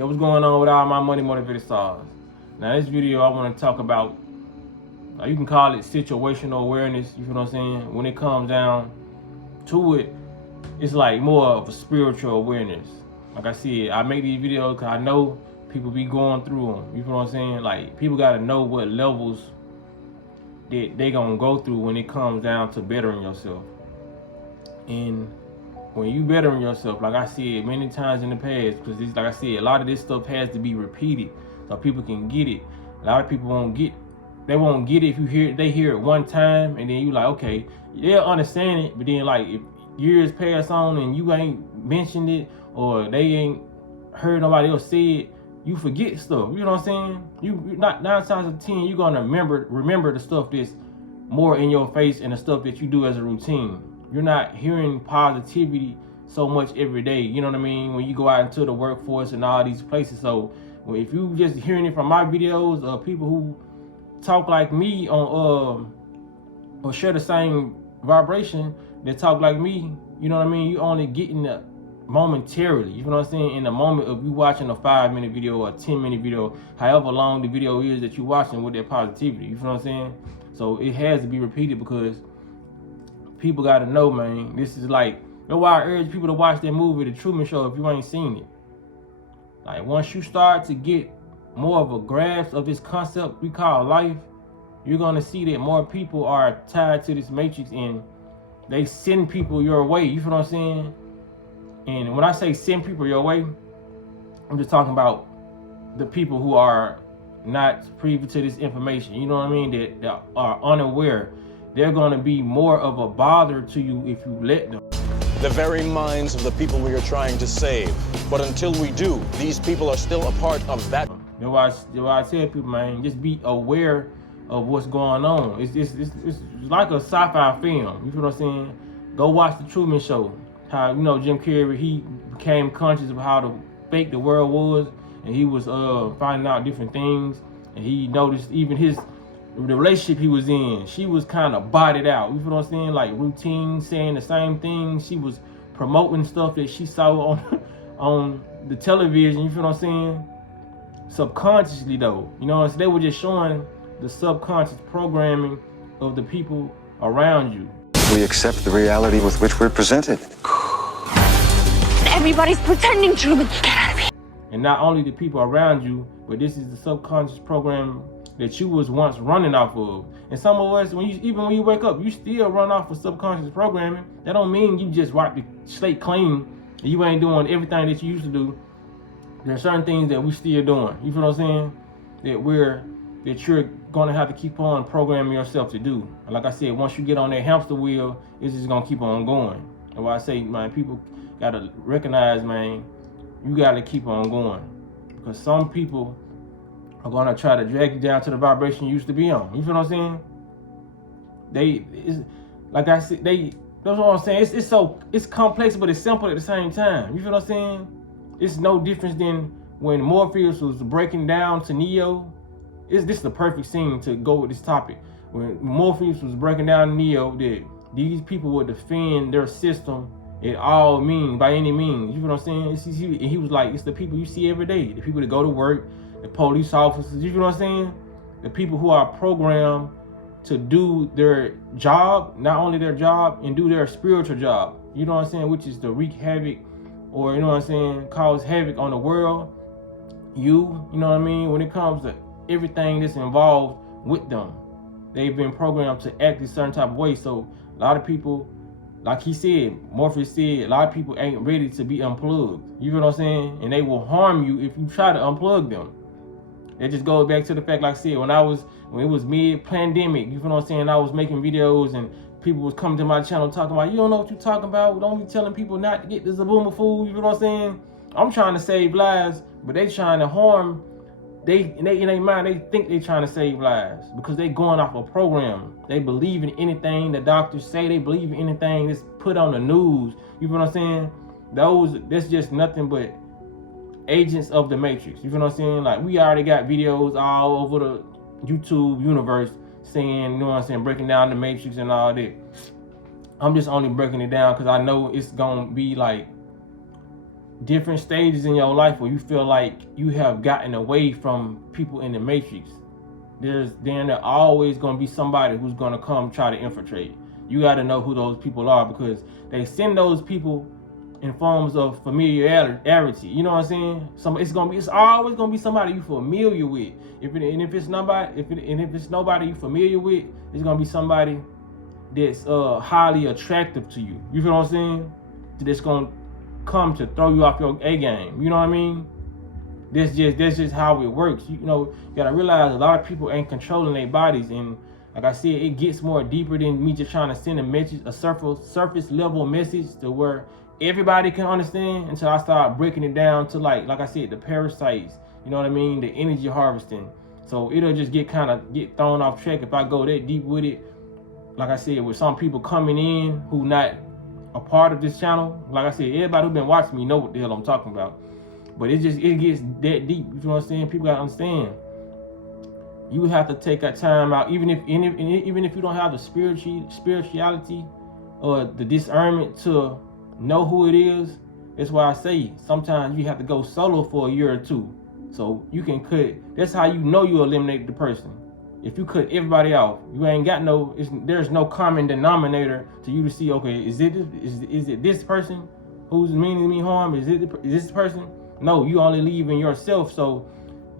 Okay, what's going on with all my money motivated stars? Now this video I want to talk about, you can call it situational awareness, you feel what I'm saying? When it comes down to it, it's like more of a spiritual awareness. Like I said, I make these videos because I know people be going through them, you feel what I'm saying? Like, people got to know what levels that they gonna go through when it comes down to bettering yourself. And when you bettering yourself, like I said many times in the past, because like I said, a lot of this stuff has to be repeated so people can get it. A lot of people won't get it if you hear they hear it one time and then you like, okay, they'll understand it, but then like if years pass on and you ain't mentioned it or they ain't heard nobody else say it, you forget stuff. You know what I'm saying? You not 9 times out of 10 you're gonna remember the stuff that's more in your face and the stuff that you do as a routine. You're not hearing positivity so much every day, you know what I mean, when you go out into the workforce and all these places. So if you just hearing it from my videos of people who talk like me on or share the same vibration that talk like me, you know what I mean, you only getting the momentarily, you know what I'm saying, in the moment of you watching a 5-minute video or a 10-minute video, however long the video is that you watching with that positivity, you know what I'm saying. So it has to be repeated because people got to know, man. This is like, that's why I urge people to watch that movie, The Truman Show, if you ain't seen it. Like, once you start to get more of a grasp of this concept we call life, you're going to see that more people are tied to this matrix and they send people your way. You feel what I'm saying? And when I say send people your way, I'm just talking about the people who are not privy to this information. You know what I mean? That are unaware. They're going to be more of a bother to you if you let them. The very minds of the people we are trying to save. But until we do, these people are still a part of that. That's why I tell people, man, just be aware of what's going on. It's like a sci-fi film. You feel what I'm saying? Go watch The Truman Show. How, you know, Jim Carrey, he became conscious of how fake the world was, and he was finding out different things, and he noticed even the relationship he was in, she was kind of botted out. You feel what I'm saying? Like routine, saying the same thing. She was promoting stuff that she saw on the television. You feel what I'm saying? Subconsciously though, you know, so they were just showing the subconscious programming of the people around you. We accept the reality with which we're presented. Everybody's pretending, Truman. Get out of here. And not only the people around you, but this is the subconscious program that you was once running off of. And some of us, even when you wake up, you still run off of subconscious programming. That don't mean you just wipe the slate clean and you ain't doing everything that you used to do. There are certain things that we still doing. You feel what I'm saying? That you're gonna have to keep on programming yourself to do. And like I said, once you get on that hamster wheel, it's just gonna keep on going. And why I say, man, people gotta recognize, man, you gotta keep on going. Because some people are gonna try to drag you down to the vibration you used to be on. You feel what I'm saying? That's what I'm saying. It's complex, but it's simple at the same time. You feel what I'm saying? It's no difference than when Morpheus was breaking down to Neo. This is the perfect scene to go with this topic. When Morpheus was breaking down to Neo, that these people would defend their system at all means, by any means. You feel what I'm saying? He was like, it's the people you see every day, the people that go to work, the police officers, you feel what I'm saying? The people who are programmed to do their job, not only their job, and do their spiritual job. You know what I'm saying? Which is to wreak havoc, or, you know what I'm saying, cause havoc on the world. You know what I mean? When it comes to everything that's involved with them, they've been programmed to act a certain type of way. So a lot of people, like he said, Morpheus said, a lot of people ain't ready to be unplugged. You feel what I'm saying? And they will harm you if you try to unplug them. It just goes back to the fact, like I said, when it was mid-pandemic, you feel what I'm saying, I was making videos and people was coming to my channel talking about, you don't know what you're talking about, don't be telling people not to get the Zabuma food, you feel what I'm saying? I'm trying to save lives, but they trying to harm, in their mind, they think they trying to save lives because they going off a program. They believe in anything the doctors say, they believe in anything that's put on the news, you feel what I'm saying? That's just nothing but agents of the matrix. You feel what I'm saying? Like, we already got videos all over the YouTube universe saying, you know what I'm saying, breaking down the matrix and all that. I'm just only breaking it down because I know it's gonna be like different stages in your life where you feel like you have gotten away from people in the matrix, there's always going to be somebody who's going to come try to infiltrate. You got to know who those people are, because they send those people in forms of familiarity. You know what I'm saying? It's always gonna be somebody you familiar with. If it's nobody you familiar with, it's gonna be somebody that's highly attractive to you. You feel what I'm saying? That's gonna come to throw you off your A game. You know what I mean? That's just how it works. You know, you gotta realize a lot of people ain't controlling their bodies, and like I said, it gets more deeper than me just trying to send a message, a surface level message to where everybody can understand, until I start breaking it down to like I said, the parasites, you know what I mean, the energy harvesting. So it'll just get thrown off track if I go that deep with it. Like I said, with some people coming in who not a part of this channel, like I said, everybody who been watching me know what the hell I'm talking about. But it gets that deep. You know what I'm saying? People gotta understand. You have to take that time out, even if you don't have the spirituality or the discernment to know who it is. That's why I say sometimes you have to go solo for a year or two, so you can cut. That's how you know you eliminate the person. If you cut everybody off, you ain't got there's no common denominator to you to see. Okay, is it this person who's meaning me harm? Is this person? No, you only leaving yourself. So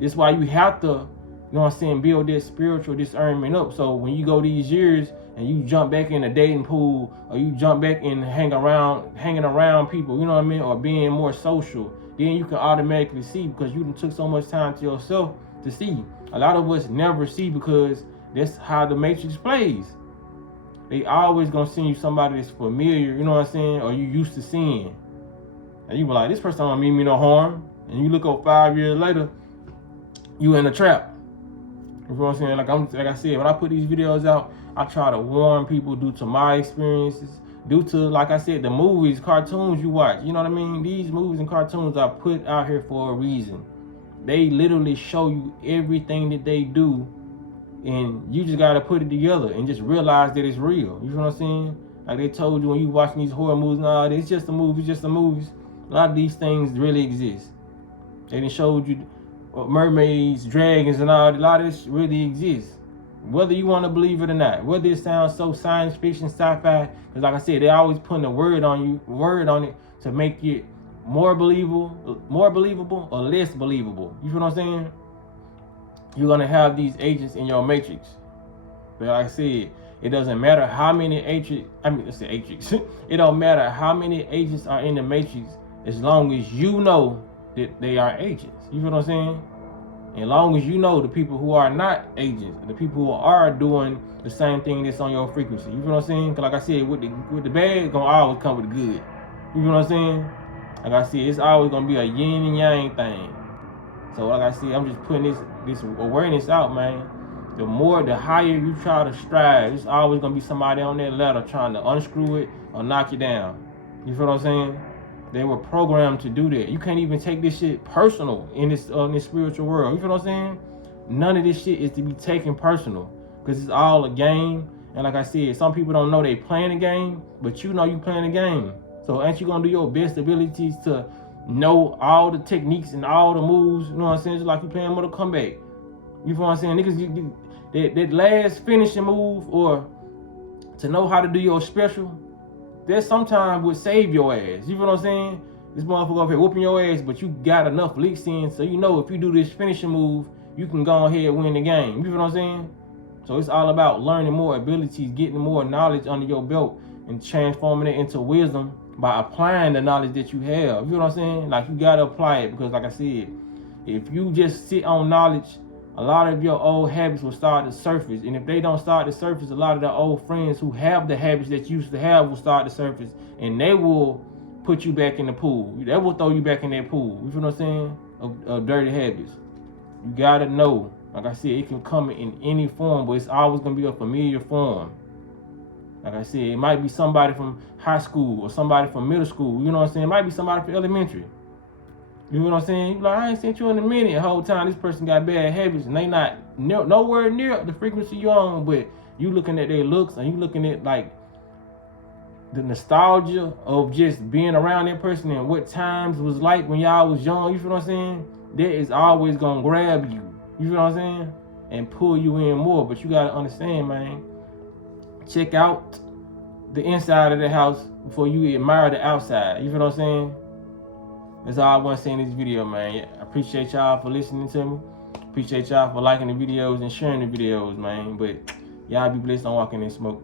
that's why you have to, you know what I'm saying, build this spiritual discernment up. So when you go these years and you jump back in the dating pool, or you jump back and hanging around people, you know what I mean, or being more social, then you can automatically see, because you took so much time to yourself to see. A lot of us never see, because that's how the matrix plays. They always gonna send you somebody that's familiar, you know what I'm saying, or you used to seeing. And you be like, this person don't mean me no harm. And you look up 5 years later, you in a trap. You know what I'm saying? Like I said, when I put these videos out, I try to warn people due to my experiences, due to, like I said, the movies, cartoons you watch. You know what I mean? These movies and cartoons are put out here for a reason. They literally show you everything that they do, and you just gotta put it together and just realize that it's real. You know what I'm saying? Like they told you when you watching these horror movies, nah, it's just the movies, A lot of these things really exist. They done showed you mermaids, dragons, and all. A lot of this really exists, whether you want to believe it or not. Whether it sounds so science fiction, sci-fi, because like I said, they always putting a word on it to make it more believable or less believable. You feel what I'm saying? You're gonna have these agents in your matrix. But like I said, it doesn't matter how many agents. It don't matter how many agents are in the matrix, as long as you know that they are agents. You feel what I'm saying? As long as you know the people who are not agents, the people who are doing the same thing that's on your frequency. You feel what I'm saying? Because like I said, with the bad, gonna always come with the good. You feel what I'm saying? Like I said, it's always gonna be a yin and yang thing. So like I said, I'm just putting this awareness out, man. The higher you try to strive, there's always gonna be somebody on that ladder trying to unscrew it or knock you down. You feel what I'm saying? They were programmed to do that. You can't even take this shit personal in this spiritual world. You feel what I'm saying? None of this shit is to be taken personal, because it's all a game. And like I said, some people don't know they playing a game, but you know you playing a game. So ain't you gonna do your best abilities to know all the techniques and all the moves? You know what I'm saying? Just like you playing Mortal Kombat. You feel what I'm saying? Niggas, that last finishing move, or to know how to do your special, that sometimes would save your ass. You feel what I'm saying? This motherfucker up here whooping your ass, but you got enough leaks in, so you know if you do this finishing move, you can go ahead and win the game. You feel what I'm saying? So it's all about learning more abilities, getting more knowledge under your belt, and transforming it into wisdom by applying the knowledge that you have. You know what I'm saying? Like, you gotta apply it, because like I said, if you just sit on knowledge, a lot of your old habits will start to surface. And if they don't start to surface, a lot of the old friends who have the habits that you used to have will start to surface, and they will put you back in the pool. They will throw you back in that pool. You feel what I'm saying? Of dirty habits. You gotta know. Like I said, it can come in any form, but it's always gonna be a familiar form. Like I said, it might be somebody from high school or somebody from middle school. You know what I'm saying? It might be somebody from elementary. You know what I'm saying? You like, I ain't seen you in a minute. The whole time this person got bad habits, and they not nowhere near the frequency you on, but you looking at their looks, and you looking at like the nostalgia of just being around that person and what times was like when y'all was young, you feel what I'm saying? That is always gonna grab you, you feel what I'm saying? And pull you in more. But you gotta understand, man, check out the inside of the house before you admire the outside, you feel what I'm saying? That's all I want to say in this video, man. I appreciate y'all for listening to me. Appreciate y'all for liking the videos and sharing the videos, man. But y'all be blessed on walking in smoke.